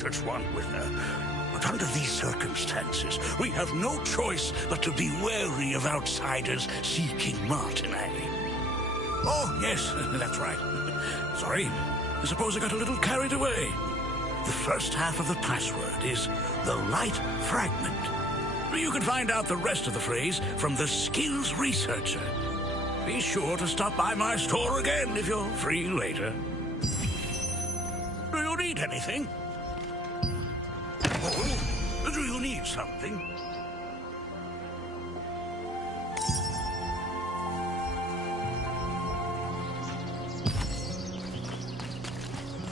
There's one with her. But under these circumstances, we have no choice but to be wary of outsiders seeking Martinez. Oh, yes, that's right. Sorry. I suppose I got a little carried away. The first half of the password is the light fragment. You can find out the rest of the phrase from the skills researcher. Be sure to stop by my store again if you're free later. Do you need anything? Oh, do you need something?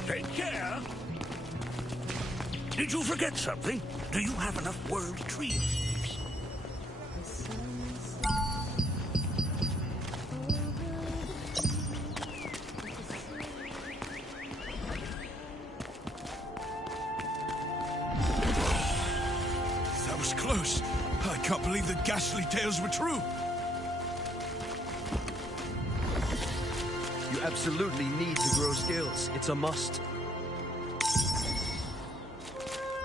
Take care. Did you forget something? Do you have enough world trees? That was close. I can't believe the ghastly tales were true. You absolutely need to grow skills. It's a must.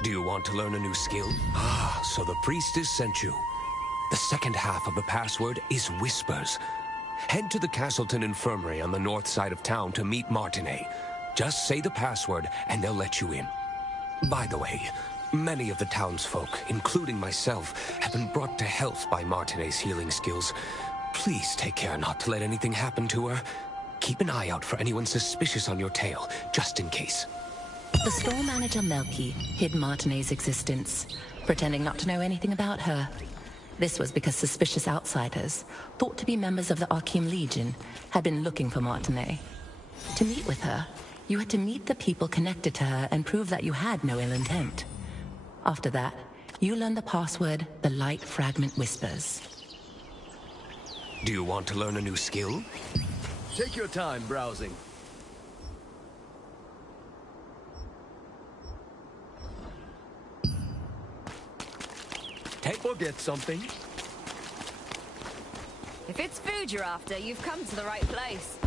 Do you want to learn a new skill? Ah, so the priestess sent you. The second half of the password is Whispers. Head to the Castleton Infirmary on the north side of town to meet Martinez. Just say the password and they'll let you in. By the way, many of the townsfolk, including myself, have been brought to health by Martinez's healing skills. Please take care not to let anything happen to her. Keep an eye out for anyone suspicious on your tail, just in case. The store manager Melky hid Martinez's existence, pretending not to know anything about her. This was because suspicious outsiders, thought to be members of the Arkham Legion, had been looking for Martinez. To meet with her, you had to meet the people connected to her and prove that you had no ill intent. After that, you learned the password, the light fragment Whispers. Do you want to learn a new skill? Take your time browsing. Take or get something. If it's food you're after, you've come to the right place.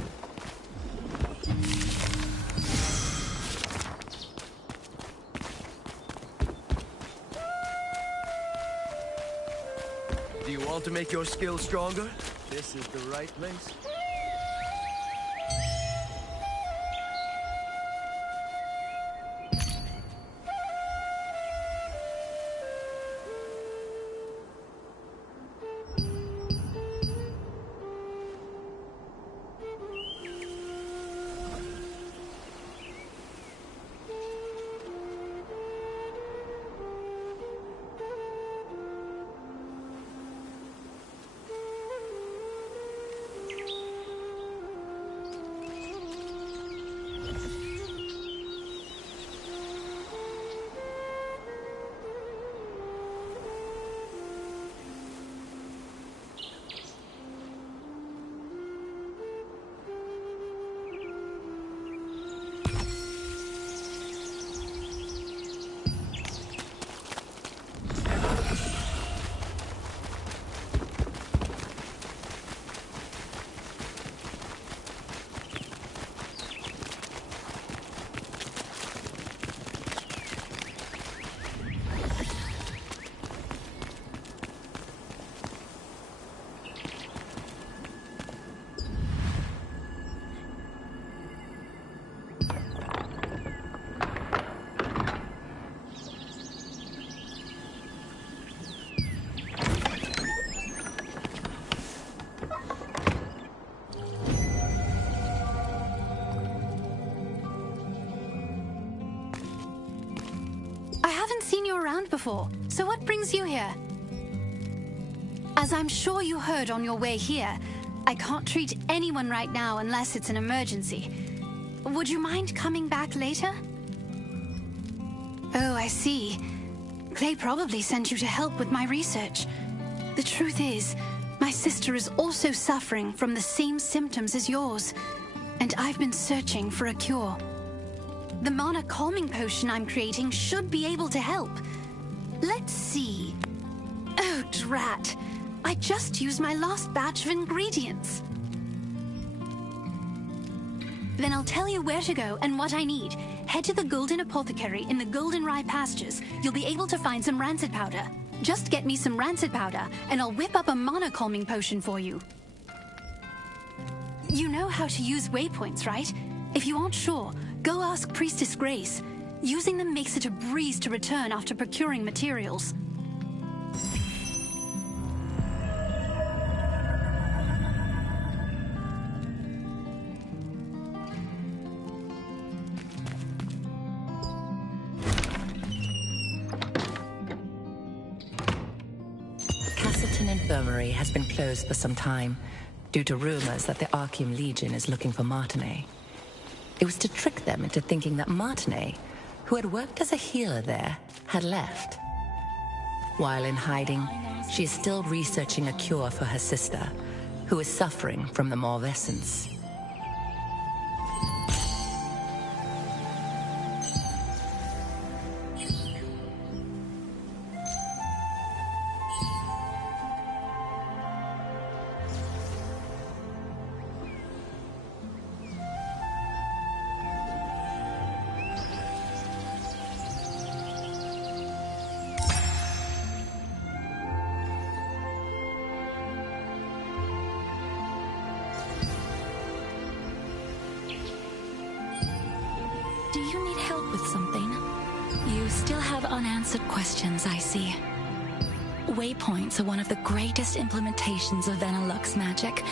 Do you want to make your skills stronger? This is the right place. Around before, so what brings you here? As I'm sure you heard on your way here, I can't treat anyone right now unless it's an emergency. Would you mind coming back later? Oh, I see. Clay probably sent you to help with my research. The truth is, my sister is also suffering from the same symptoms as yours, and I've been searching for a cure. The mana calming potion I'm creating should be able to help. Let's see. Oh, drat. I just used my last batch of ingredients. Then I'll tell you where to go and what I need. head to the Golden Apothecary in the Golden Rye pastures. You'll be able to find some rancid powder. Just get me some rancid powder, and I'll whip up a mana calming potion for you. You know how to use waypoints, right? If you aren't sure, go ask Priestess Grace. Using them makes it a breeze to return after procuring materials. Infirmary has been closed for some time due to rumors that the Archeum Legion is looking for Martinet. It was to trick them into thinking that Martinet, who had worked as a healer there, had left. While in hiding, she is still researching a cure for her sister, who is suffering from the Malvescence. Do you need help with something? You still have unanswered questions, I see. Waypoints are one of the greatest implementations of Venilux magic.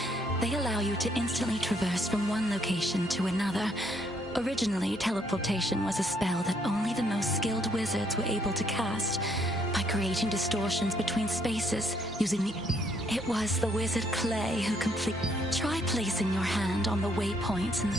They allow you to instantly traverse from one location to another. Originally, teleportation was a spell that only the most skilled wizards were able to cast by creating distortions between spaces using the... It was the wizard Clay who Try placing your hand on the waypoints and...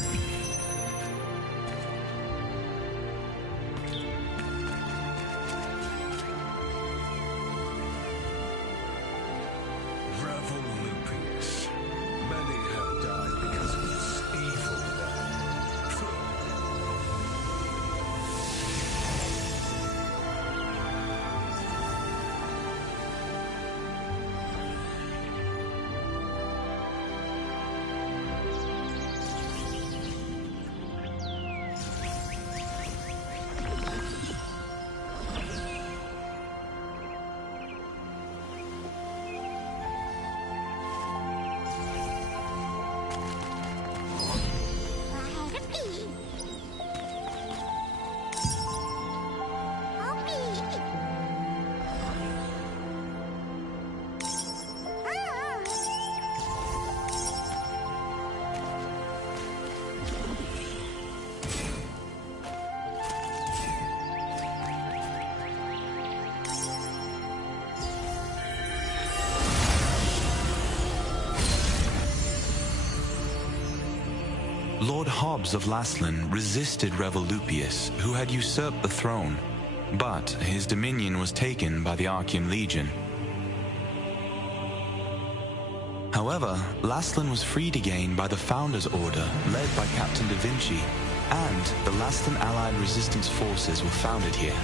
Lord Hobbs of Laslan resisted Revolupius, who had usurped the throne, but his dominion was taken by the Archeum Legion. However, Laslan was freed again by the Founders Order, led by Captain Da Vinci, and the Laslan Allied Resistance Forces were founded here.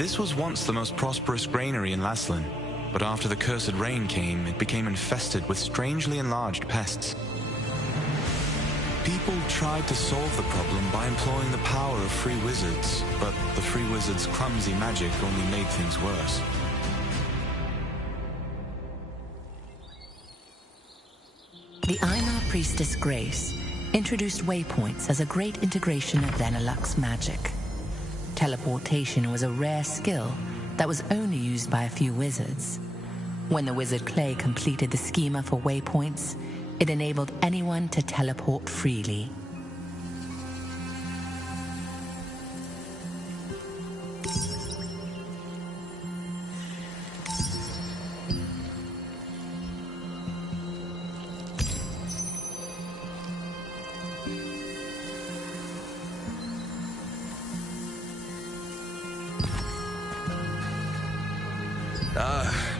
This was once the most prosperous granary in Laslan, but after the cursed rain came, it became infested with strangely enlarged pests. People tried to solve the problem by employing the power of free wizards, but the free wizards' clumsy magic only made things worse. The Einar priestess Grace introduced waypoints as a great integration of Venelux magic. Teleportation was a rare skill that was only used by a few wizards. When the wizard Clay completed the schema for waypoints, it enabled anyone to teleport freely.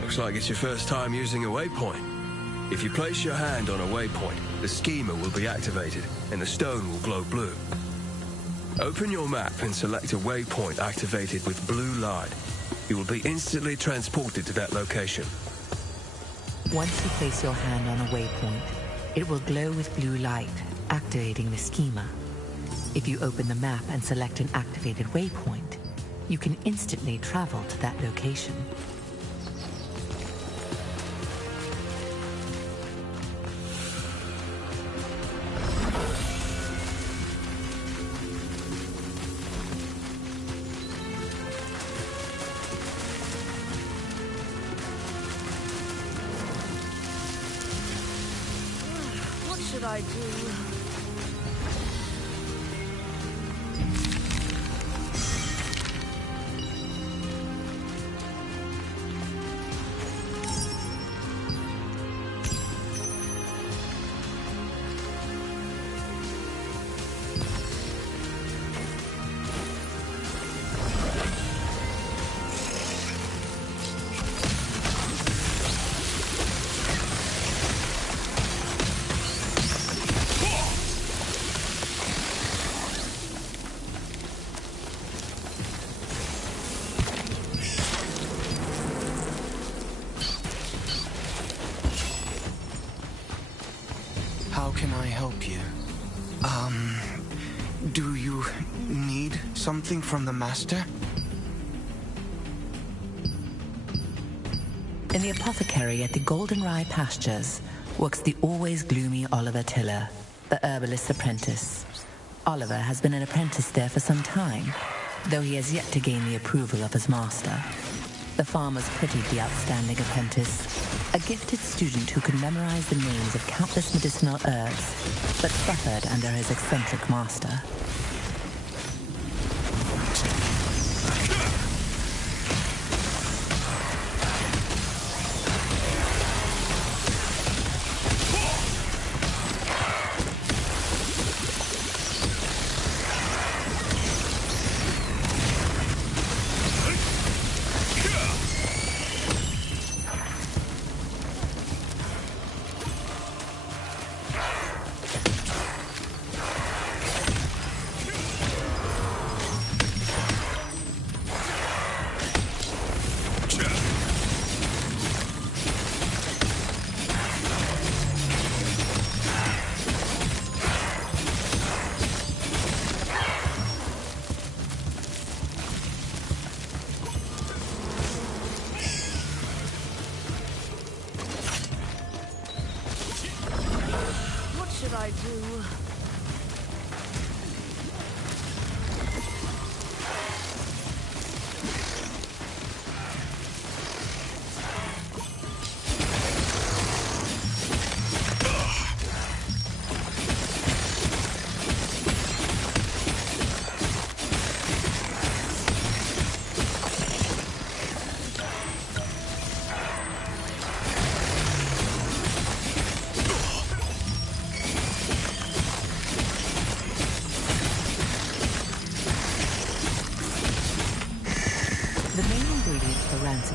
Looks like it's your first time using a waypoint. If you place your hand on a waypoint, the schema will be activated, and the stone will glow blue. Open your map and select a waypoint activated with blue light. You will be instantly transported to that location. Once you place your hand on a waypoint, it will glow with blue light, activating the schema. If you open the map and select an activated waypoint, you can instantly travel to that location. What should I do? How can I help you? Do you need something from the Master? In the apothecary at the Goldenrye Pastures works the always gloomy Oliver Tiller, the herbalist's apprentice. Oliver has been an apprentice there for some time, though he has yet to gain the approval of his master. The farmers pitied the outstanding apprentice, a gifted student who could memorize the names of countless medicinal herbs, but suffered under his eccentric master. Should I do?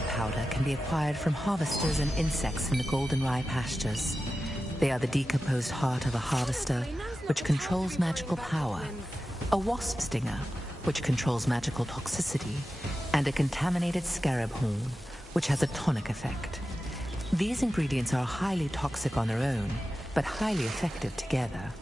Powder can be acquired from harvesters and insects in the Goldenrye Pastures. They are the decomposed heart of a harvester, which controls magical power, a wasp stinger, which controls magical toxicity, and a contaminated scarab horn, which has a tonic effect. These ingredients are highly toxic on their own, but highly effective together.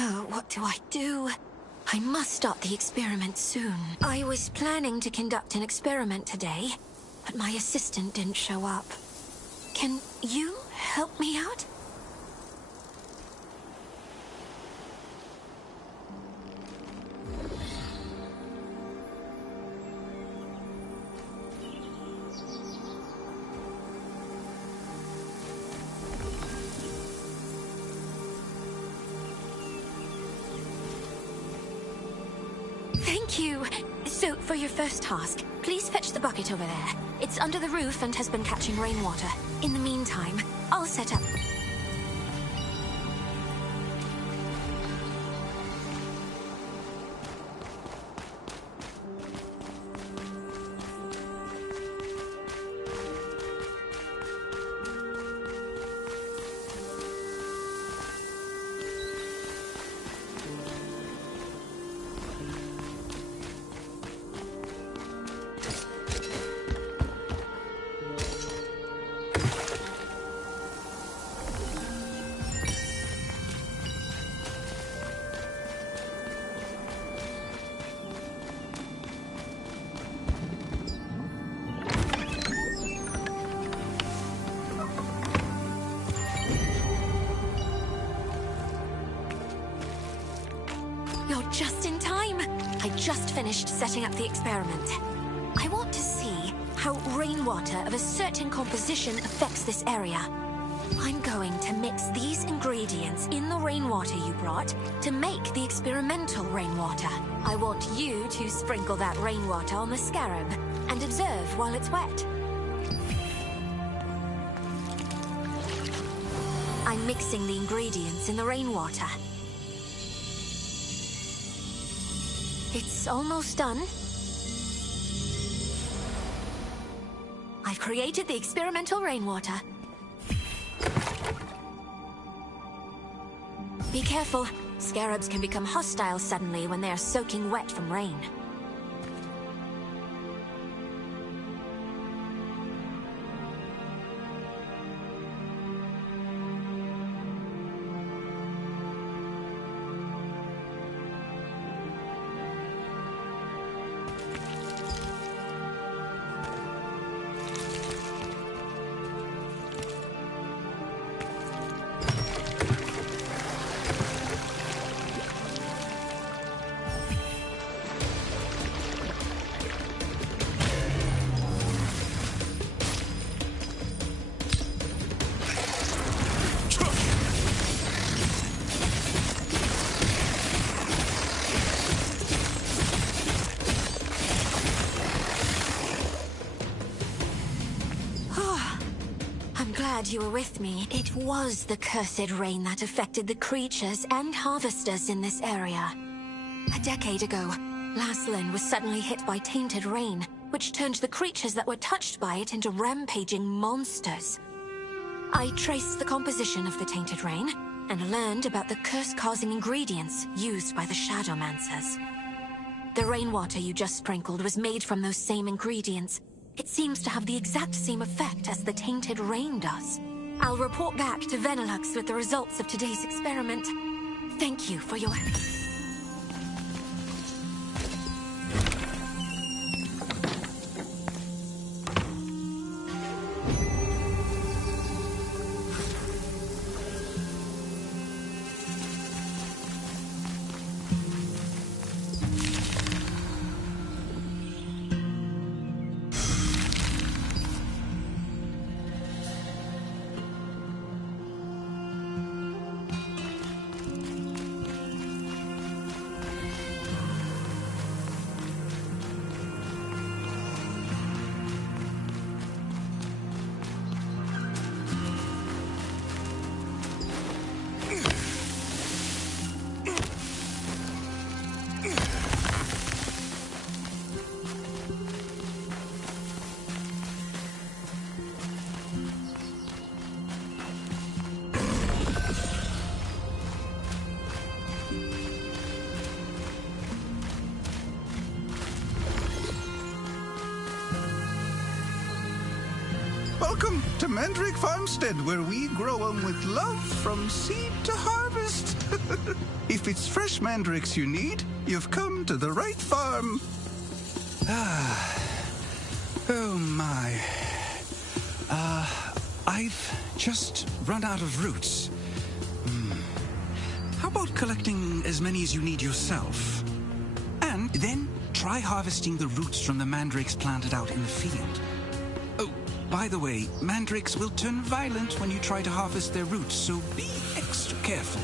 Oh, what do I do? I must start the experiment soon. I was planning to conduct an experiment today, but my assistant didn't show up. Can you help me out? Thank you. So, for your first task, please fetch the bucket over there. It's under the roof and has been catching rainwater. In the meantime, I'll set up... You're just in time. I just finished setting up the experiment. I want to see how rainwater of a certain composition affects this area. I'm going to mix these ingredients in the rainwater you brought to make the experimental rainwater. I want you to sprinkle that rainwater on the scarab and observe while it's wet. I'm mixing the ingredients in the rainwater. It's almost done. I've created the experimental rainwater. Be careful. Scarabs can become hostile suddenly when they are soaking wet from rain. You were with me. It was the cursed rain that affected the creatures and harvesters in this area. A decade ago, Laslin was suddenly hit by tainted rain, which turned the creatures that were touched by it into rampaging monsters. I traced the composition of the tainted rain and learned about the curse-causing ingredients used by the Shadowmancers. The rainwater you just sprinkled was made from those same ingredients. It seems to have the exact same effect as the tainted rain does. I'll report back to Venilux with the results of today's experiment. Thank you for your help. Welcome to Mandrake Farmstead, where we grow 'em with love from seed to harvest. If it's fresh mandrakes you need, you've come to the right farm. Oh my. I've just run out of roots. How about collecting as many as you need yourself? And then try harvesting the roots from the mandrakes planted out in the field. Oh, by the way, mandrakes will turn violent when you try to harvest their roots, so be extra careful.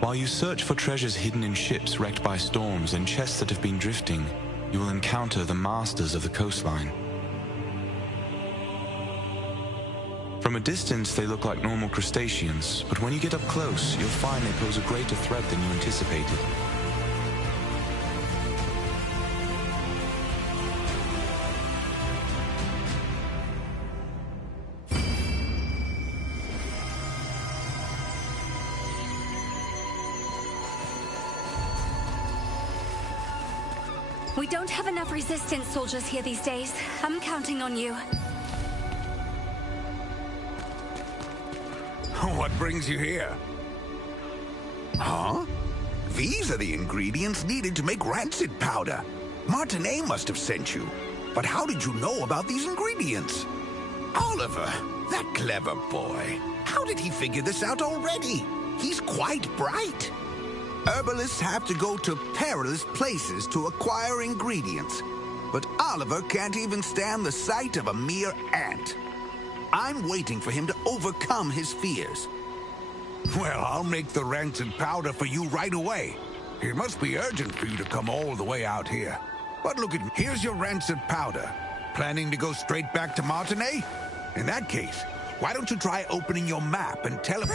While you search for treasures hidden in ships wrecked by storms and chests that have been drifting, you will encounter the masters of the coastline. From a distance, they look like normal crustaceans, but when you get up close, you'll find they pose a greater threat than you anticipated. We don't have enough resistance soldiers here these days. I'm counting on you. What brings you here? Huh? These are the ingredients needed to make rancid powder. Martinet must have sent you. But how did you know about these ingredients? Oliver, that clever boy. How did he figure this out already? He's quite bright. Herbalists have to go to perilous places to acquire ingredients. But Oliver can't even stand the sight of a mere ant. I'm waiting for him to overcome his fears. Well, I'll make the rancid powder for you right away. It must be urgent for you to come all the way out here. But look at me. Here's your rancid powder. Planning to go straight back to Martinez? In that case, why don't you try opening your map and tell him...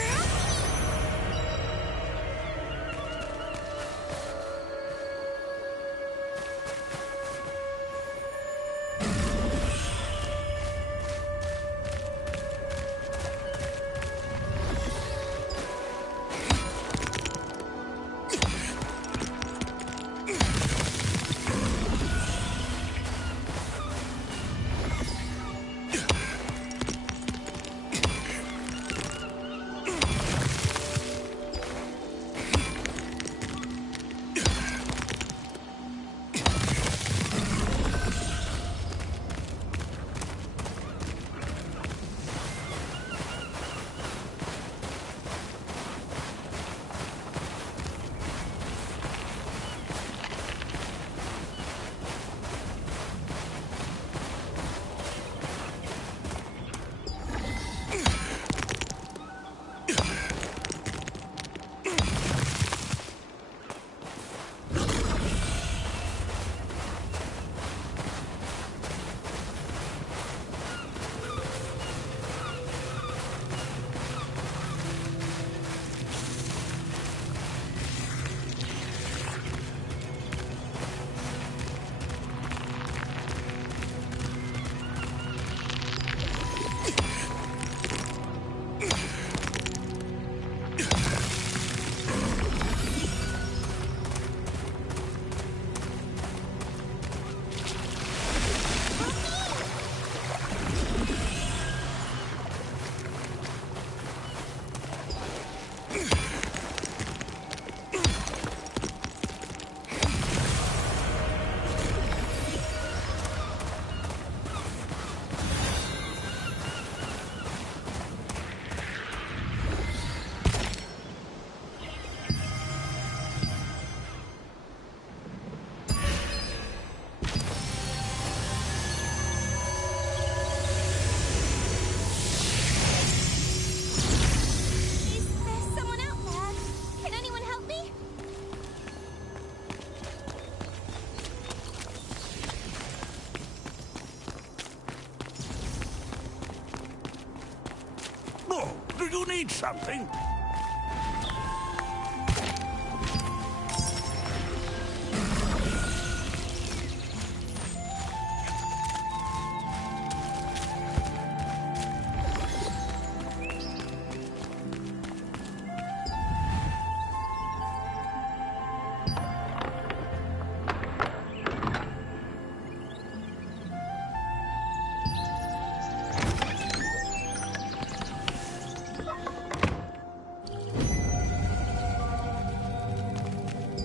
Do you need something?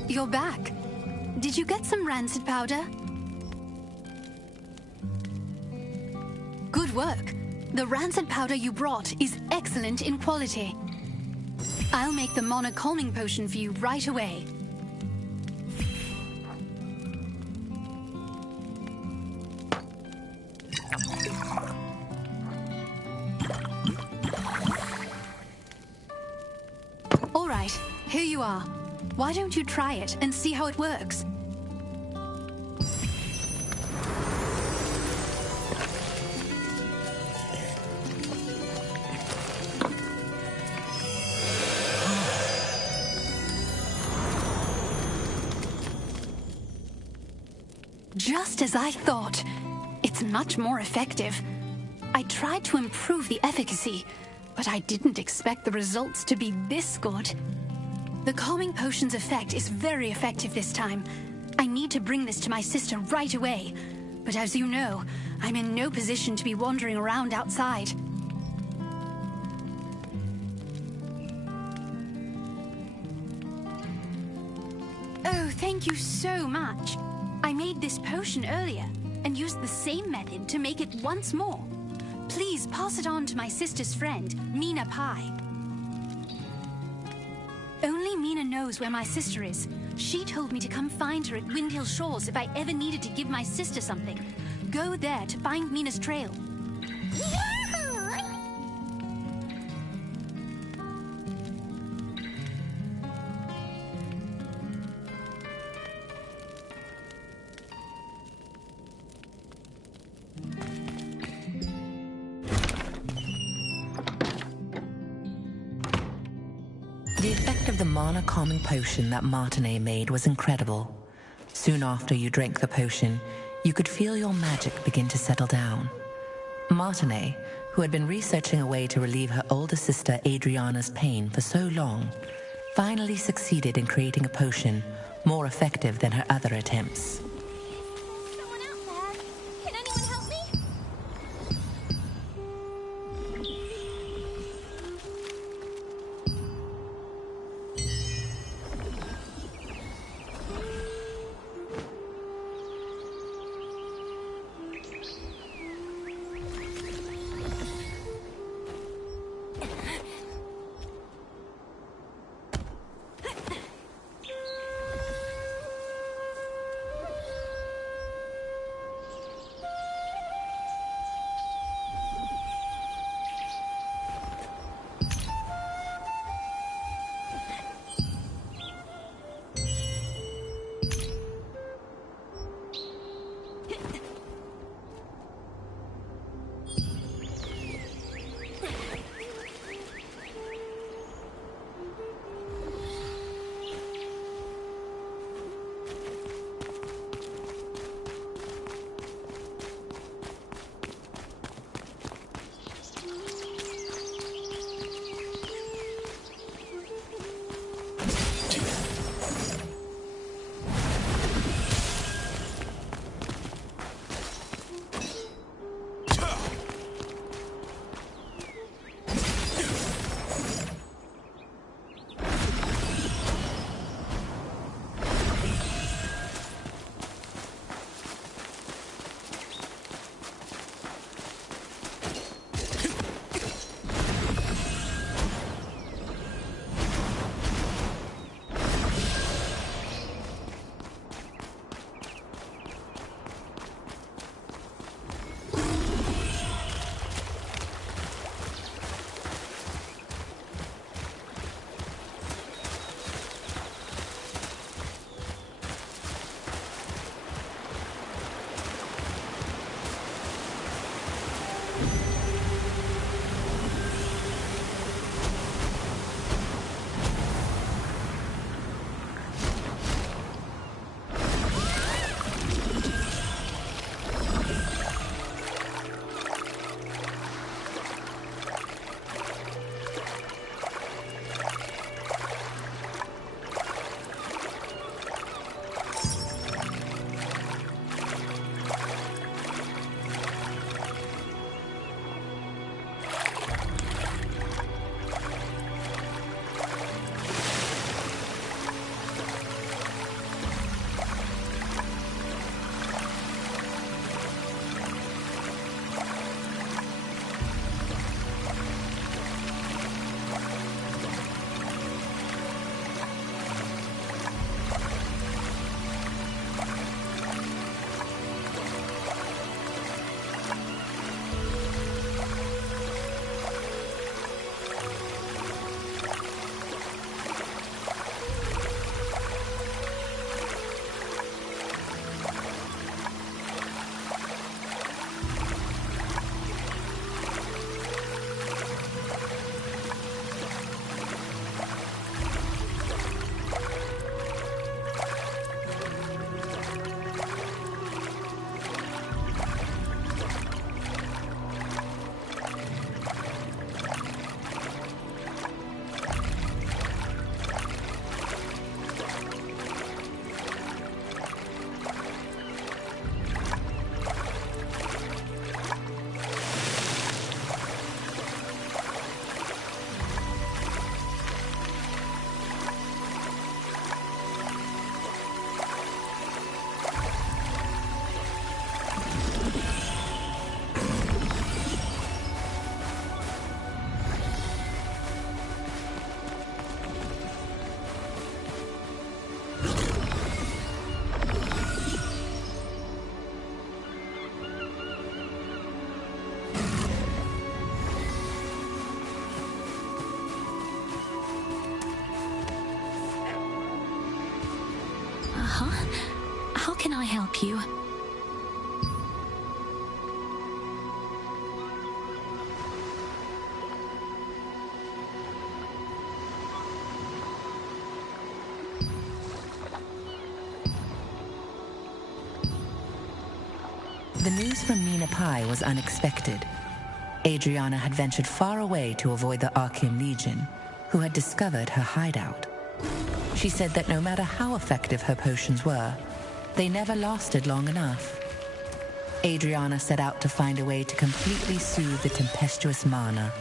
You're back. Did you get some rancid powder? Good work. The rancid powder you brought is excellent in quality. I'll make the Mana calming potion for you right away. All right, here you are. Why don't you try it and see how it works? Just as I thought. It's much more effective. I tried to improve the efficacy, but I didn't expect the results to be this good. The calming potion's effect is very effective this time. I need to bring this to my sister right away. But as you know, I'm in no position to be wandering around outside. Oh, thank you so much. I made this potion earlier and used the same method to make it once more. Please pass it on to my sister's friend, Mina Pai. Only Mina knows where my sister is. She told me to come find her at Windhill Shores if I ever needed to give my sister something. Go there to find Mina's trail. Yahoo! effect of the mana-calming potion that Martinet made was incredible. Soon after you drank the potion, you could feel your magic begin to settle down. Martinet, who had been researching a way to relieve her older sister Adriana's pain for so long, finally succeeded in creating a potion more effective than her other attempts. Someone out there? Can anyone help me? How can I help you? The news from Mina Pai was unexpected. Adriana had ventured far away to avoid the Archeum Legion, who had discovered her hideout. She said that no matter how effective her potions were, they never lasted long enough. Adriana set out to find a way to completely soothe the tempestuous Mana.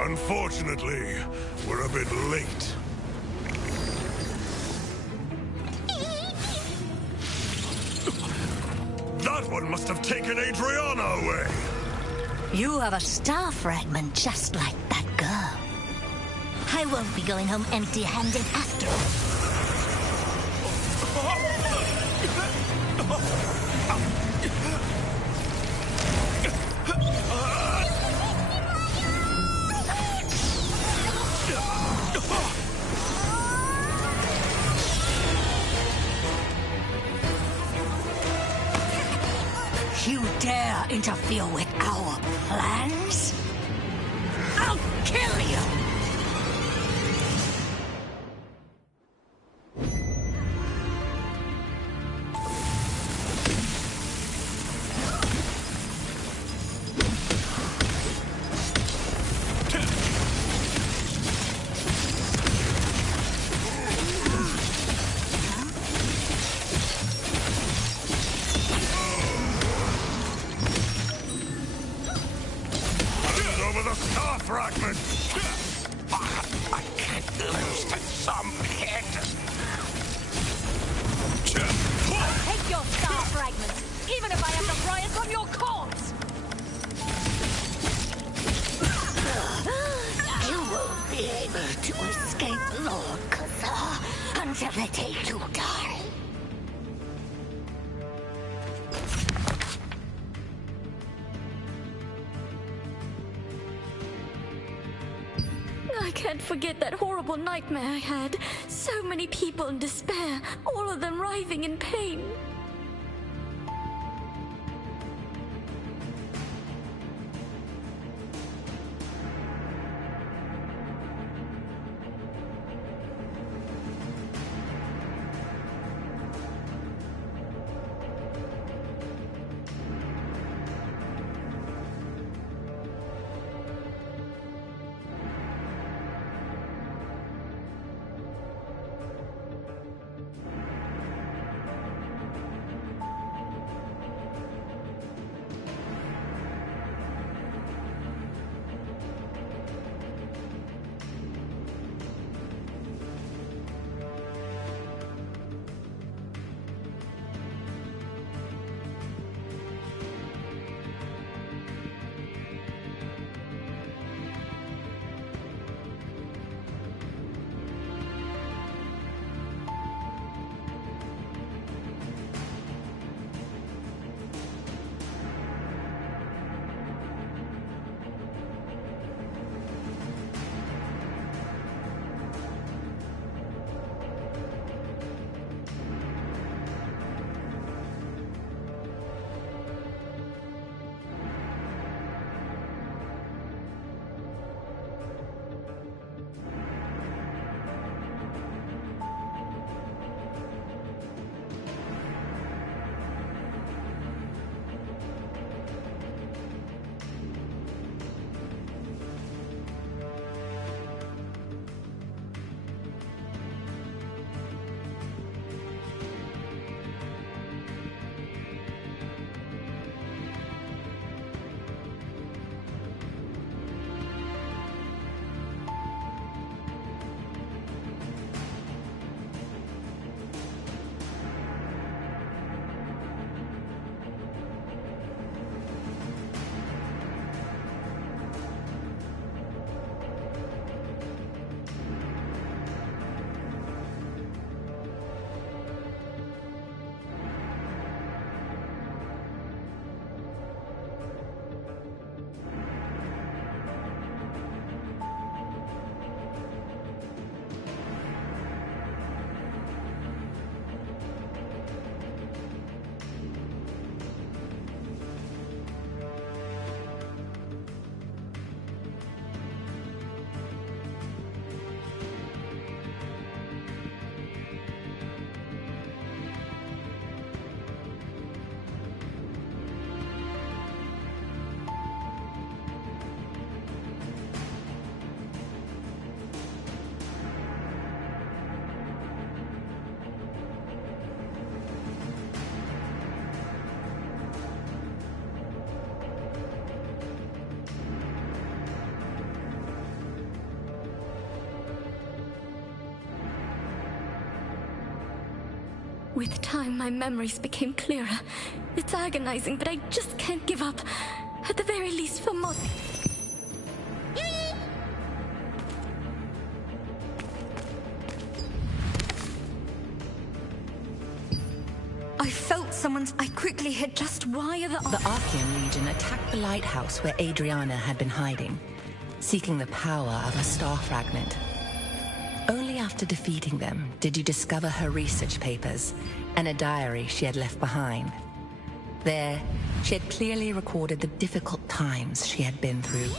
Unfortunately, we're a bit late. That one must have taken Adriana away. You have a star fragment just like that girl. I won't be going home empty-handed after all. You dare interfere with our plans? I'll kill you! I can't forget that horrible nightmare I had. So many people in despair, all of them writhing in pain. With time, my memories became clearer. It's agonizing, but I just can't give up. At the very least, for more. I felt someone's... I quickly hit just why are The Archean Legion attacked the lighthouse where Adriana had been hiding, seeking the power of a star fragment. Only after defeating them did you discover her research papers and a diary she had left behind. There, she had clearly recorded the difficult times she had been through.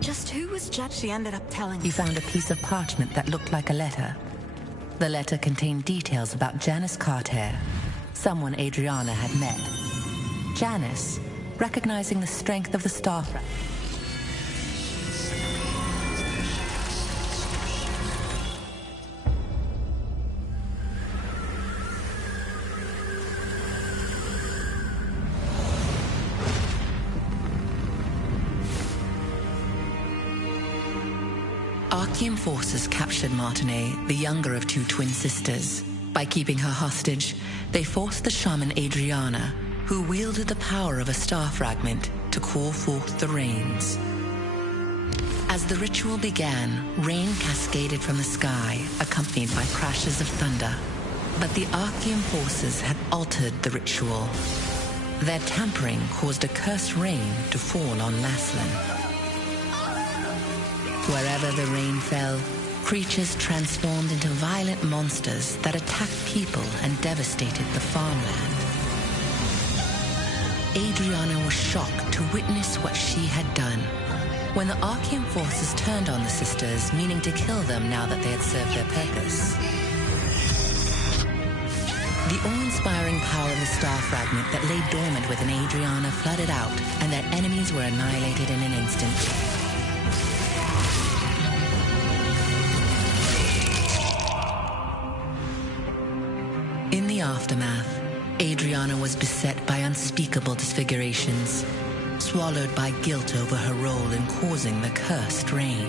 Just who was Judge? She ended up telling me. You found a piece of parchment that looked like a letter. The letter contained details about Janice Carter, someone Adriana had met. Janice, recognizing the strength of the star fragment. Archean forces captured Martinet, the younger of two twin sisters. By keeping her hostage, they forced the shaman Adriana, who wielded the power of a star fragment, to call forth the rains. As the ritual began, rain cascaded from the sky, accompanied by crashes of thunder. But the Archean forces had altered the ritual. Their tampering caused a cursed rain to fall on Laslin. Wherever the rain fell, creatures transformed into violent monsters that attacked people and devastated the farmland. Adriana was shocked to witness what she had done. When the Archean forces turned on the sisters, meaning to kill them now that they had served their purpose. The awe-inspiring power of the star fragment that lay dormant within Adriana flooded out, and their enemies were annihilated in an instant. In the aftermath, Adriana was beset by unspeakable disfigurations, swallowed by guilt over her role in causing the cursed rain.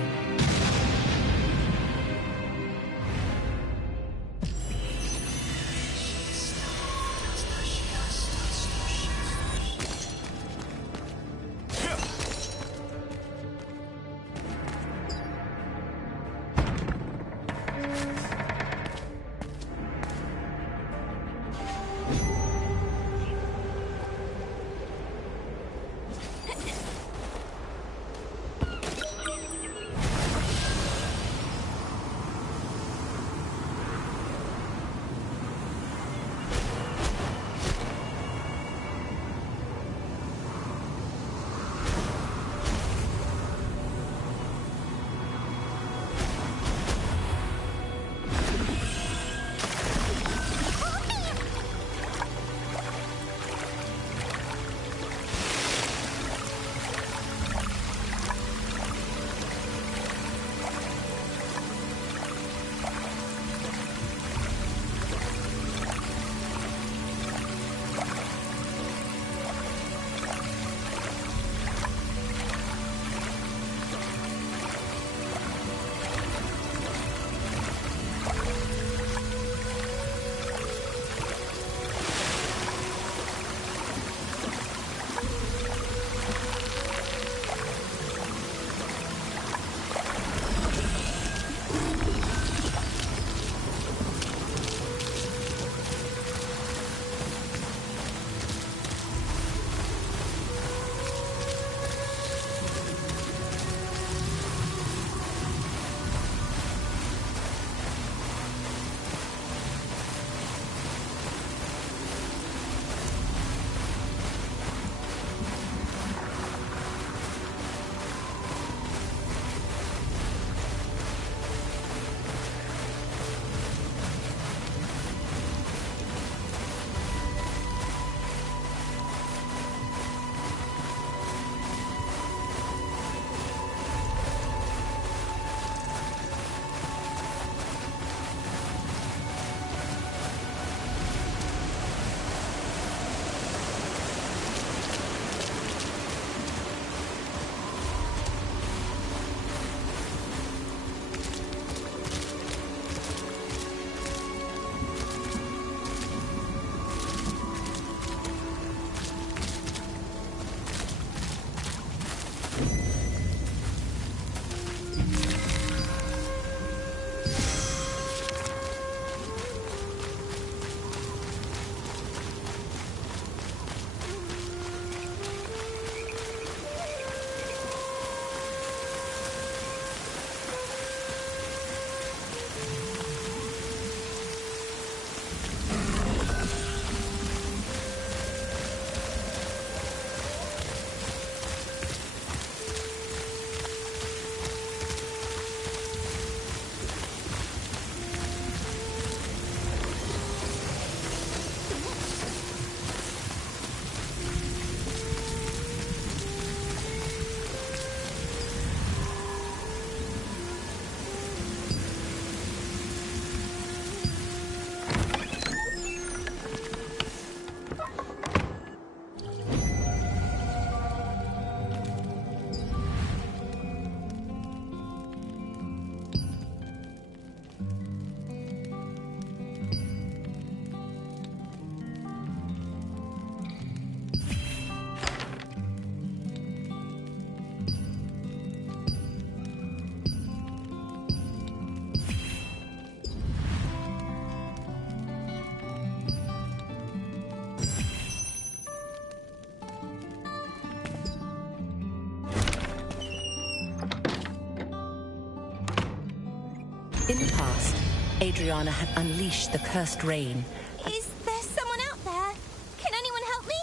In the past, Adriana had unleashed the cursed rain. Is there someone out there? Can anyone help me?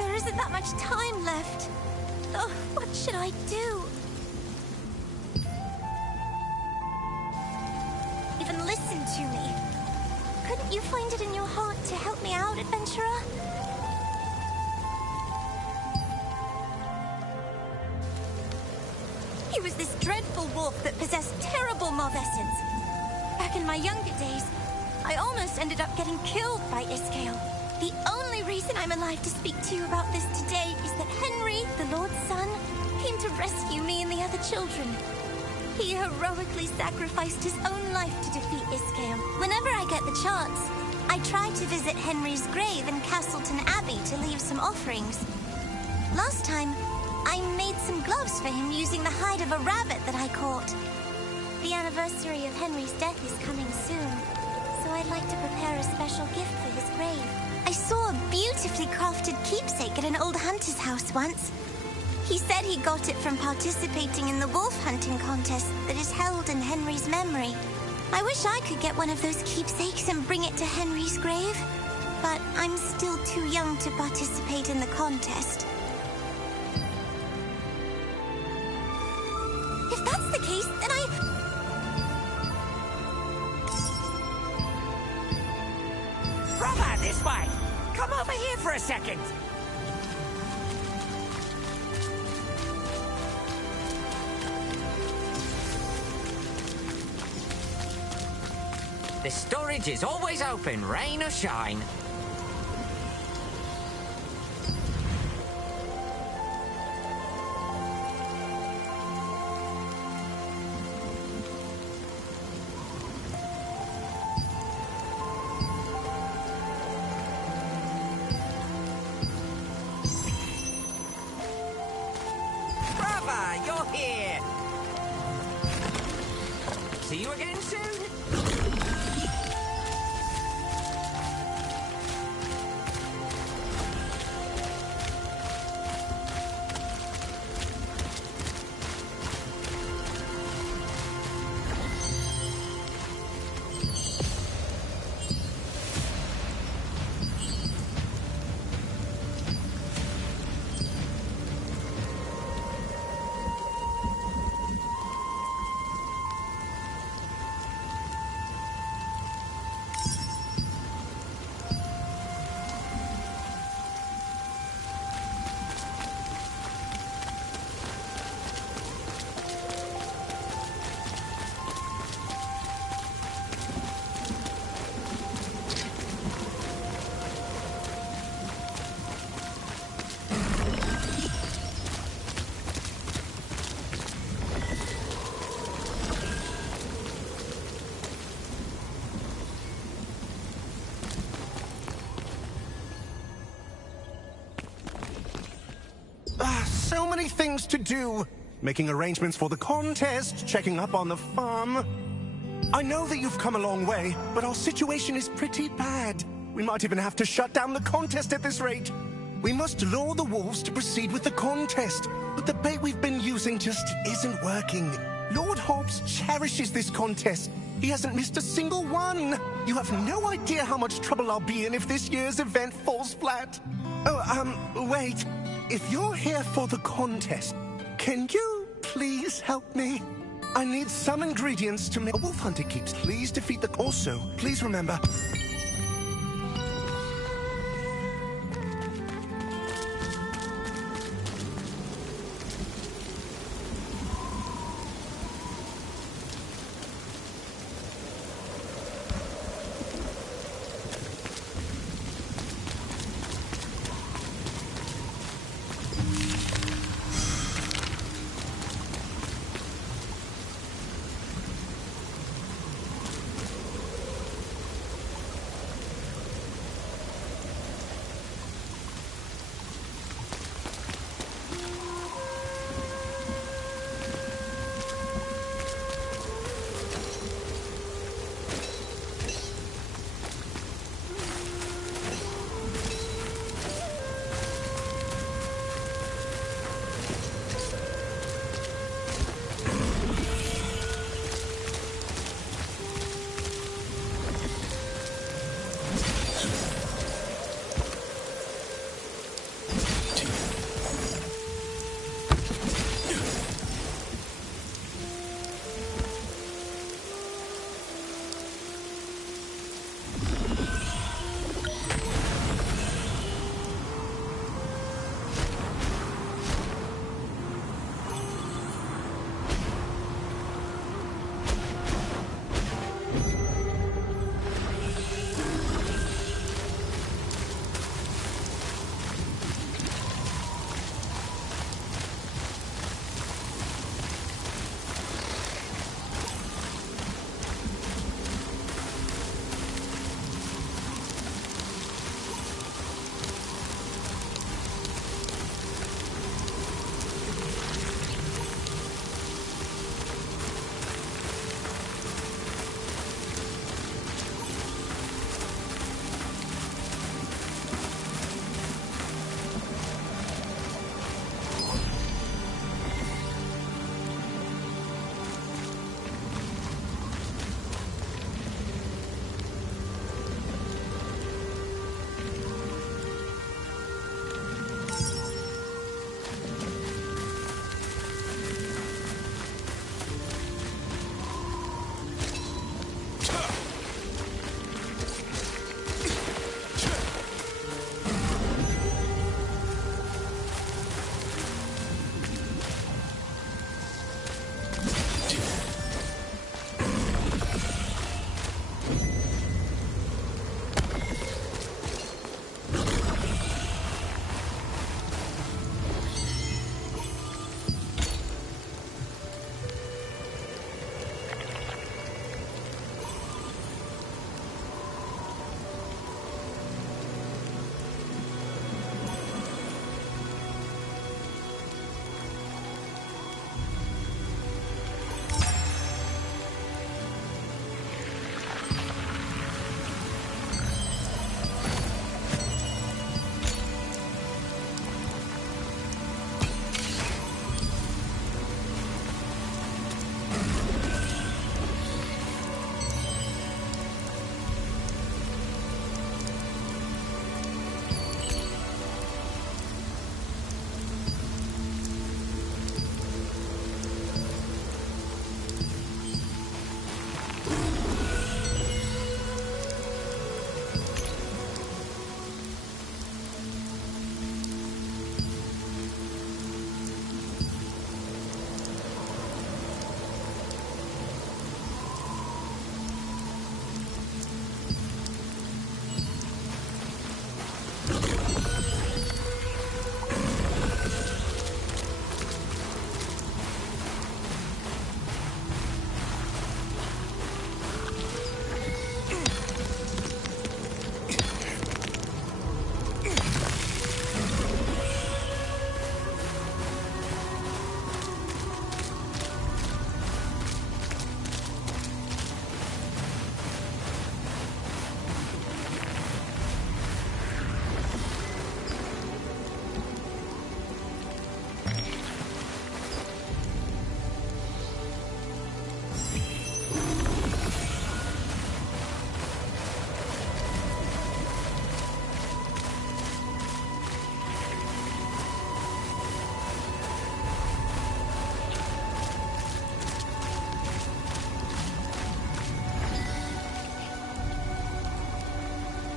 There isn't that much time left. Oh, what should I do? Even listen to me. Couldn't you find it in your heart to help me out, adventurer? He was this dreadful wolf that possessed terrible mob essence. Back in my younger days, I almost ended up getting killed by Iskael. The only reason I'm alive to speak to you about this today is that Henry, the Lord's son, came to rescue me and the other children. He heroically sacrificed his own life to defeat Iskael. Whenever I get the chance, I try to visit Henry's grave in Castleton Abbey to leave some offerings. Last time, I made some gloves for him using the hide of a rabbit that I caught. The anniversary of Henry's death is coming soon, so I'd like to prepare a special gift for his grave. I saw a beautifully crafted keepsake at an old hunter's house once. He said he got it from participating in the wolf hunting contest that is held in Henry's memory. I wish I could get one of those keepsakes and bring it to Henry's grave, but I'm still too young to participate in the contest. If that's the case, then Brother, this way! Come over here for a second! The storage is always open, rain or shine. Brother, you're here! See you again soon? So many things to do. Making arrangements for the contest, checking up on the farm. I know that you've come a long way, but our situation is pretty bad. We might even have to shut down the contest at this rate. We must lure the wolves to proceed with the contest, but the bait we've been using just isn't working. Lord Hobbs cherishes this contest. He hasn't missed a single one. You have no idea how much trouble I'll be in if this year's event falls flat. Oh, wait. If you're here for the contest, can you please help me? I need some ingredients to make a wolf hunter keeps. Please defeat the... Also, please remember...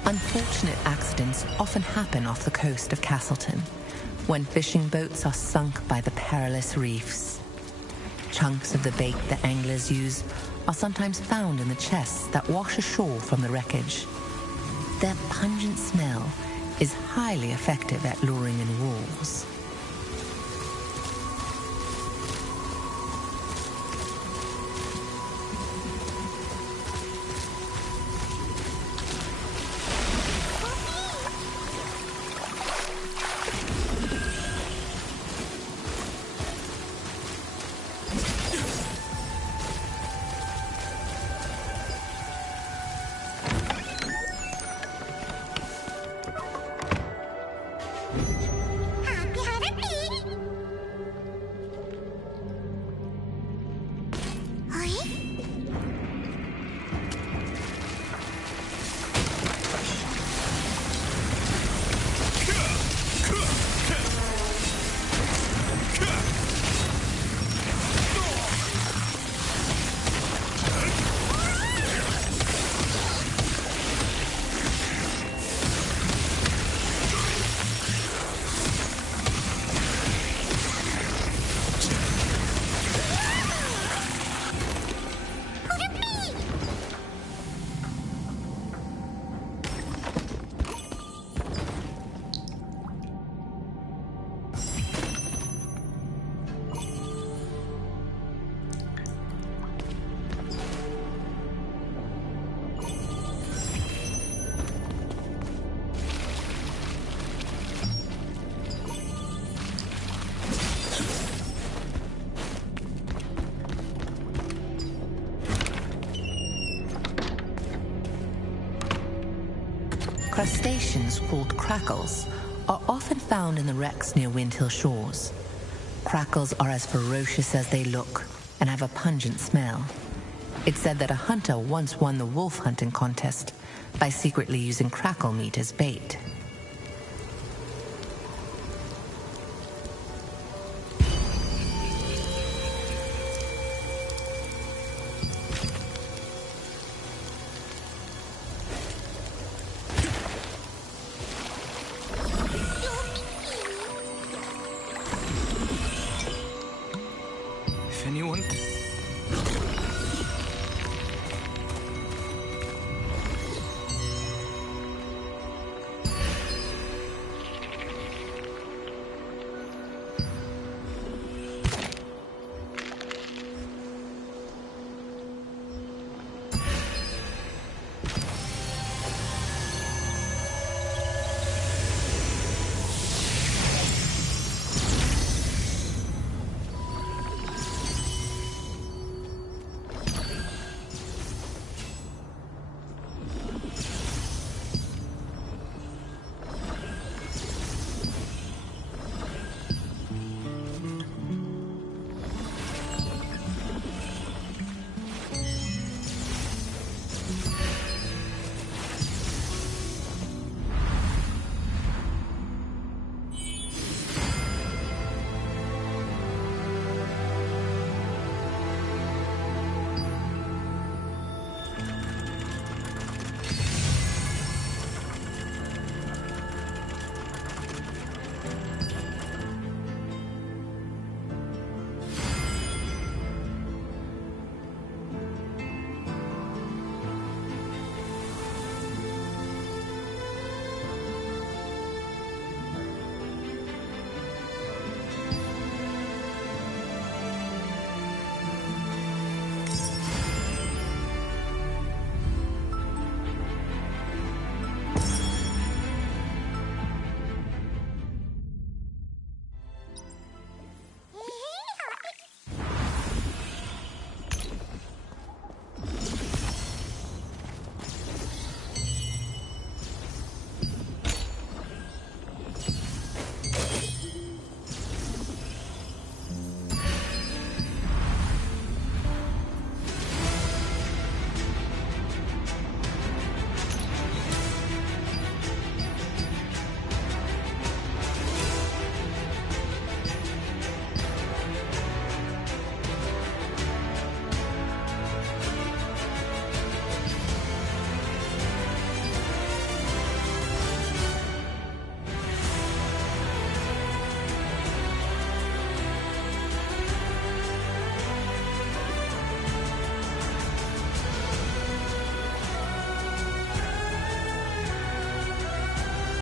Unfortunate accidents often happen off the coast of Castleton, when fishing boats are sunk by the perilous reefs. Chunks of the bait the anglers use are sometimes found in the chests that wash ashore from the wreckage. Their pungent smell is highly effective at luring in wolves. Crustaceans called crackles are often found in the wrecks near Windhill shores. Crackles are as ferocious as they look and have a pungent smell. It's said that a hunter once won the wolf hunting contest by secretly using crackle meat as bait. If anyone